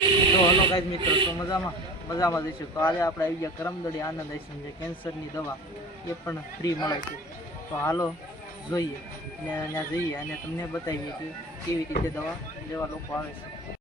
તો hello guys મિત્રો, તો મજામાં મજામાં જઈશું તો આજે આપણે આવી કરમદડી આનંદ આઈસ્ક્રીમ જે કેન્સરની દવા, એ પણ ફ્રી મળે છે. તો હાલો, જોઈએ. અને ત્યાં જઈએ અને તમને બતાવીએ કે કેવી રીતે દવા લેવા લોકો આવે છે.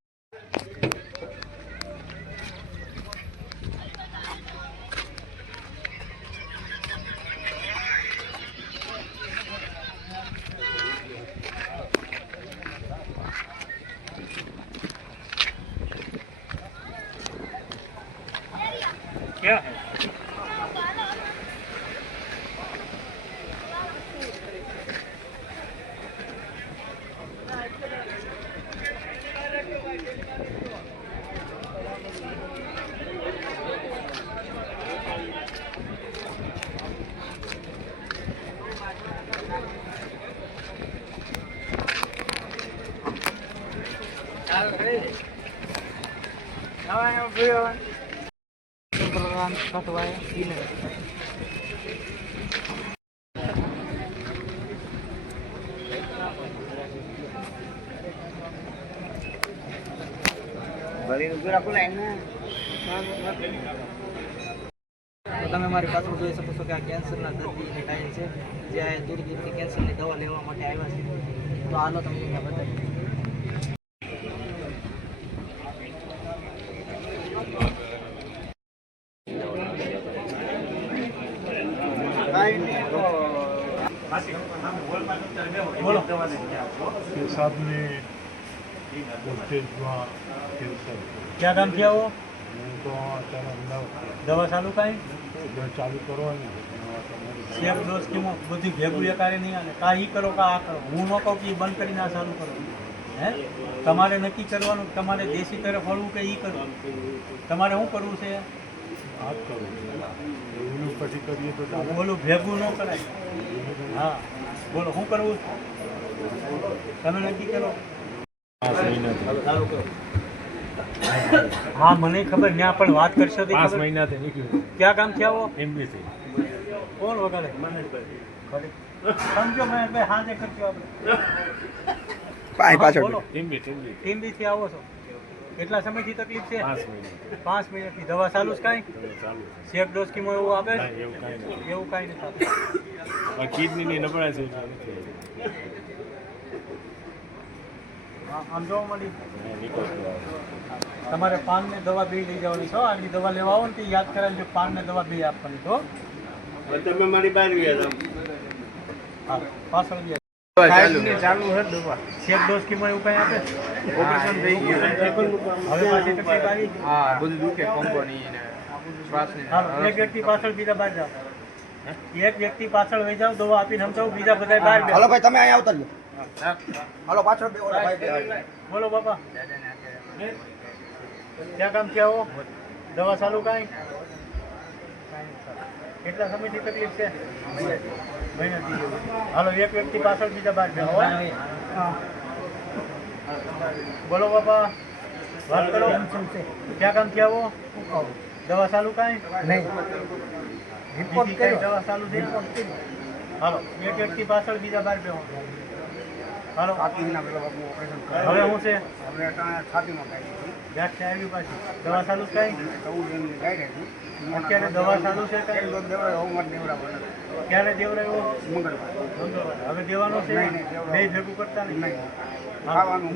પ્રધાન કટવાય વિનર તો તમે મારી પાછળ જોઈ શકો છો કે આ કેન્સરના દર્દીની લાઈન છે. જે આ દૂર દૂરથી કેન્સરની દવા લેવા માટે આવ્યા છે. તો આનો તમને ત્યાં બતાવીએ ક્યાં ગામ આવો? હું તો દવા ચાલુ કાંઈ? ચાલુ કરવાની શેફ દોસ્ત કેમો? બધી ભેગું એકારે નહીં અને કા ઈ કરો કા આ કરો. હું ન કહું કે એ બંધ કરીને આ ચાલુ કરો. હે? તમારે નક્કી કરવાનું તમારે દેશી તરફ વળવું કે ઈ કરવું? તમારે શું કરવું છે? આ કરું એવું પછી કરીએ તો બોલું ભેગું ન કરાય. હા બોલો શું કરવું? તમે નક્કી કરો. પાંચ મહિનાથી. ચાલુ કરો. હા મને ખબર ત્યાં પણ વાત કરશો પાંચ મહિના મહિનાથી નીકળ્યું. ક્યાં ગામથી આવો એમબીસી. કોણ વગાડે? મને સમજો મેં ભાઈ હાજે કરજો આપણે. પાછળ બોલો. એમબી એમબી ટીમબીથી આવો છો. કેટલા સમયથી તકલીફ છે? પાંચ મહિના પાંચ મિનિટથી દવા ચાલુ છે કાંઈ? ચાલુ છે. શેક ડોઝ કીમો એવું આવે ના, એવું કાંઈ નથી. એવું કાંઈ નથી થતું આ કિડનીની નબળાઈ છે આમ જોવા મળી. તમારે પાન ને દવા બે લઈ જવાની છો આની દવા લેવા આવો ને તે યાદ કરાવજો પાન ને દવા બે આપવાની તો તમે મારી બહાર ગયા હા પાછળ ગયા. ચાલુ. છે દવા. શેક ડોઝ કીમો એવું આપે? ઓપરેશન થઈ ગયું. હવે પાછી તકલીફ આવી હા બધું દુખે કંપની ને શ્વાસની. એક વ્યક્તિ પાછળ બીજા બહાર જાઓ. એક વ્યક્તિ પાછળ વહી જાઓ દવા આપીને સમજાવું બીજા બધા બહાર. હાલો ભાઈ તમે અહીંયા ઉતરજો હાલો પાછળ બે ઓલા ભાઈ બોલો બાપા. ક્યાં કામ આવો? દવા ચાલુ કાંઈ? કેટલા સમયથી તકલીફ છે? મહિનાથી હાલો એક વ્યક્તિ પાછળ બીજા બાર. બોલો બાપા. વાત કરો. ક્યાં કામથી આવો દવા ચાલુ કાંઈ? નહીં. દવા ચાલુ છે? હાલો એક વ્યક્તિ પાછળ બીજા બાર બેસો હાલો. હવે શું છે? છાતીમાં વ્યાખ્યા આવી પાછી. દવા ચાલુ કાંઈ? અત્યારે દવા ચાલુ છે ક્યારે દેવડાવ્યો મંગળવાર. હવે દેવાનો છે? નહીં. ભેગું કરતા નહીં? ખાવાનું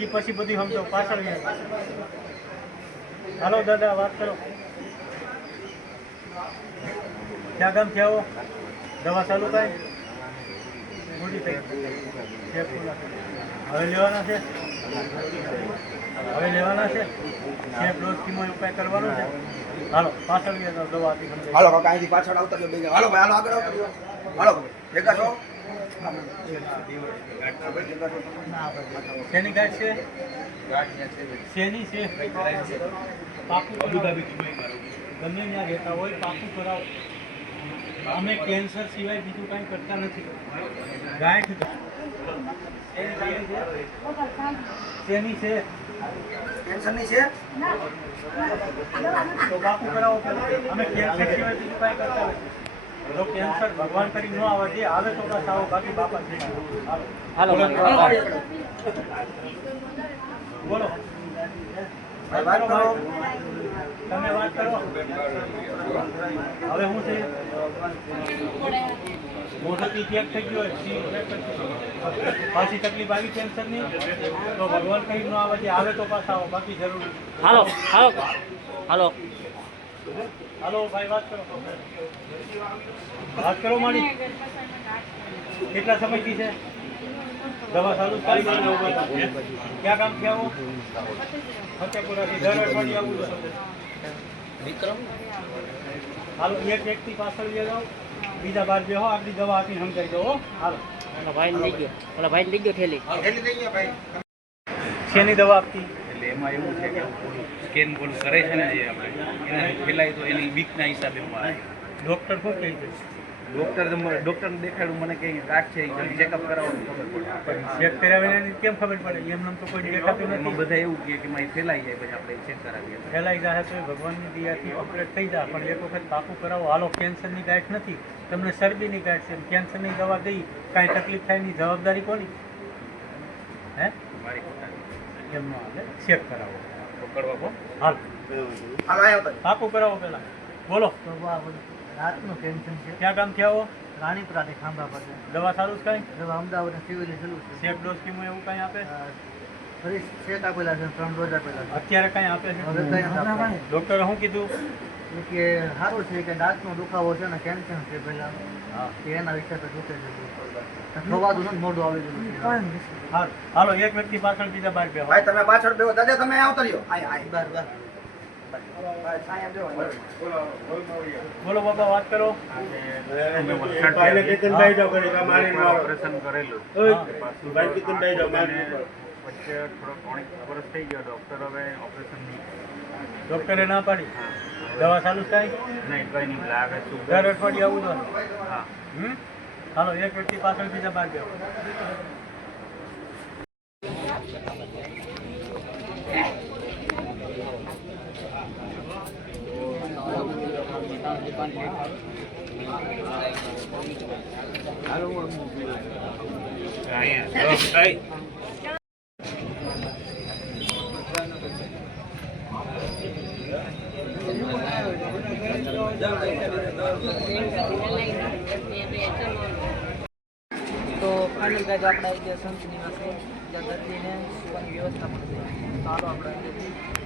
ઈ પછી બધી સમજો પાછળ. હાલો દાદા વાત કરો. ક્યાં ગામ થયા દવા ચાલુ કાંઈ? થઈ હવે લેવાના છે? હવે લેવાના છે. જે ડોઝ કીમો એવું કાંઈ છે. હાલો પાછળ ગયા દવા આપી. હાલો કાકા અહીંથી પાછળ આવતા બે હાલો ભાઈ હાલો આગળ આવતા હાલો ભેગા છો? શેની ગાંઠ છે? શેની છે? પાકું કરાવો. ગમે ત્યાં રહેતા હોય પાકું કરાવો. અમે કેન્સર સિવાય બીજું કાંઈ કરતા નથી. ગાંઠ શેની છે? કેન્સરની છે? તો પાકું કરાવો પહેલા. અમે કેન્સર સિવાય બીજું કાંઈ કરતા નથી. જો કેન્સર ભગવાન કરી ન આવે જે આવે તો બસ આવો બાકી બાપા હાલો. બોલો. કરો. તમે વાત કરો. હવે હું છે? મોઢુંથી ચેક થઈ ગયો. પાછી તકલીફ આવી કેન્સરની તો ભગવાન કઈ ન આવે આવે તો પાછા આવો બાકી જરૂર. હાલો હાલો. હાલો. હાલો ભાઈ વાત કરો. વાત કરો મારી. કેટલા સમયથી છે? દવા ચાલુ જ કરી ક્યાં કામથી આવો ફતેપુરાથી દર અઠવાડિયે આવું છું હાલો એક વ્યક્તિ પાછળ લઈ જાઓ. બીજા બાર બેહો આપણી દવા આપીને સમજાઈ દો હો. હાલો. ઓલા ભાઈ લઈ ગયો. ઓલા ભાઈ લઈ ગયો ઠેલી. શેની દવા આપતી? એટલે એમાં એવું છે કે સ્કેન બોલ કરે છે ને જે આપણે એને ફેલાય તો એની બીકના હિસાબે ડૉક્ટર ડોક્ટર શું કહે છે? ડૉક્ટર ડૉક્ટરને દેખાડ્યું મને કે રાખ છે એ ચેકઅપ કરાવવાનું ખબર પડે. ચેક કર્યા વિના એની કેમ ખબર પડે? એમ નામ તો કોઈ દેખાતું નથી. બધા એવું કહે કે મારી ફેલાઈ જાય પછી આપણે ચેક કરાવીએ. ફેલાઈ જાય તો ભગવાનની દયાથી ઓપરેટ થઈ જાય પણ એક વખત પાકું કરાવો. હાલો કેન્સરની ગાંઠ નથી. તમને શરદીની ગાંઠ છે. કેન્સરની દવા દઈ. કાંઈ તકલીફ થાય એની જવાબદારી કોની? હે? મારી પોતાની. એમનો હાલે. ચેક કરાવો. પકડવા હાલ. પાકું કરાવો પહેલાં. બોલો. બોલો. બધું રાતનું ટેન્શન છે. ક્યાં કામ થયા રાણીપુરાથી ખાંભા પાસે. દવા સારું છે કઈ? દવા અમદાવાદ સિવિલ ચાલુ છે. ચેક ડોઝ કીમો એવું કઈ આપે? ફરી ચેક આપેલા છે ત્રણ ડોઝ આપેલા અત્યારે કઈ આપે છે. ડૉક્ટરે શું કીધું? કે સારું છે કે દાંતનો દુખાવો છે ને કેન્સર છે પહેલા. કે એના વિશે તો દુખે છે? ખવાતું નથી મોઢું આવી ગયું છે. હાલો એક વ્યક્તિ પાછળ બીજા બાર બે તમે પાછળ બેહો. દાદા તમે આવતો રહ્યો. આય આય. બાર બાર. બોલો બાબા વાત કરો. વચ્ચે વર્ષ થઈ ગયો ડૉક્ટર હવે ઓપરેશન ડૉક્ટરે ના પાડી? દવા ચાલુ થાય? નહીં કંઈ નહીં લાગે દર અઠવાડિયે આવું હા હાલો, એક વ્યક્તિ પાછળ બીજા બાર બેહો તો ફાઇનલ ગાઈડ આપણે આવી ગયા સંત નિવાસે. જ્યાં દર્દીને સુવાની વ્યવસ્થા મળશે સારો આપણે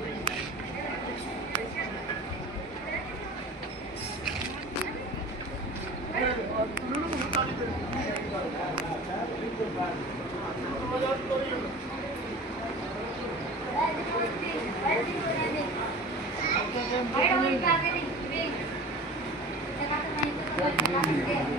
I don't want to have any